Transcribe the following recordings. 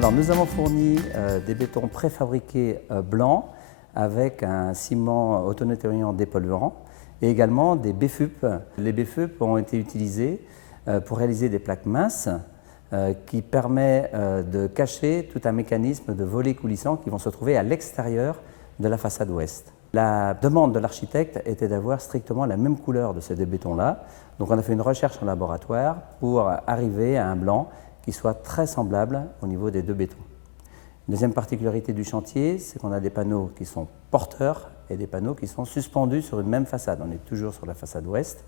Alors nous avons fourni des bétons préfabriqués blancs avec un ciment auto-nettoyant dépolluant et également des BFUP. Les BFUP ont été utilisés pour réaliser des plaques minces qui permettent de cacher tout un mécanisme de volets coulissants qui vont se trouver à l'extérieur de la façade ouest. La demande de l'architecte était d'avoir strictement la même couleur de ces deux bétons-là. Donc on a fait une recherche en laboratoire pour arriver à un blanc qui soit très semblable au niveau des deux bétons. Une deuxième particularité du chantier, c'est qu'on a des panneaux qui sont porteurs et des panneaux qui sont suspendus sur une même façade. On est toujours sur la façade ouest.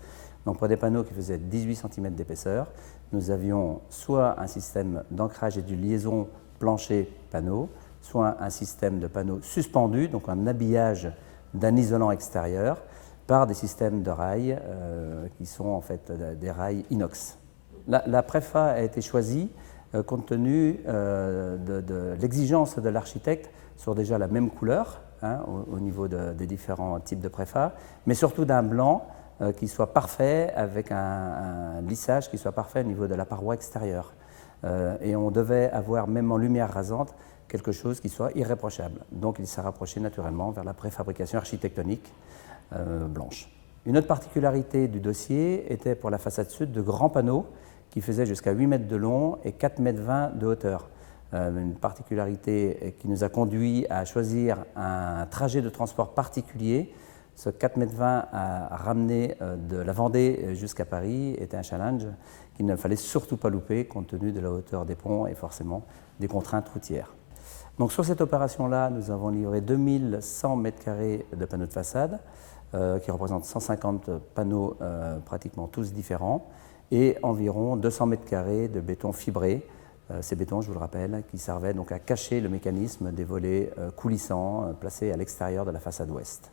Donc pour des panneaux qui faisaient 18 cm d'épaisseur, nous avions soit un système d'ancrage et de liaison plancher-panneau, soit un système de panneaux suspendus, donc un habillage d'un isolant extérieur par des systèmes de rails qui sont en fait des rails inox. La préfa a été choisie compte tenu de l'exigence de l'architecte sur déjà la même couleur au niveau des différents types de préfa, mais surtout d'un blanc qui soit parfait avec un lissage qui soit parfait au niveau de la paroi extérieure. Et on devait avoir, même en lumière rasante, quelque chose qui soit irréprochable. Donc il s'est rapproché naturellement vers la préfabrication architectonique blanche. Une autre particularité du dossier était pour la façade sud de grands panneaux qui faisaient jusqu'à 8 mètres de long et 4,20 m de hauteur. Une particularité qui nous a conduit à choisir un trajet de transport particulier. Ce 4,20 m à ramener de la Vendée jusqu'à Paris était un challenge qu'il ne fallait surtout pas louper compte tenu de la hauteur des ponts et forcément des contraintes routières. Donc sur cette opération-là, nous avons livré 2100 m² de panneaux de façade qui représentent 150 panneaux pratiquement tous différents et environ 200 m² de béton fibré. Ces bétons, je vous le rappelle, qui servaient donc à cacher le mécanisme des volets coulissants placés à l'extérieur de la façade ouest.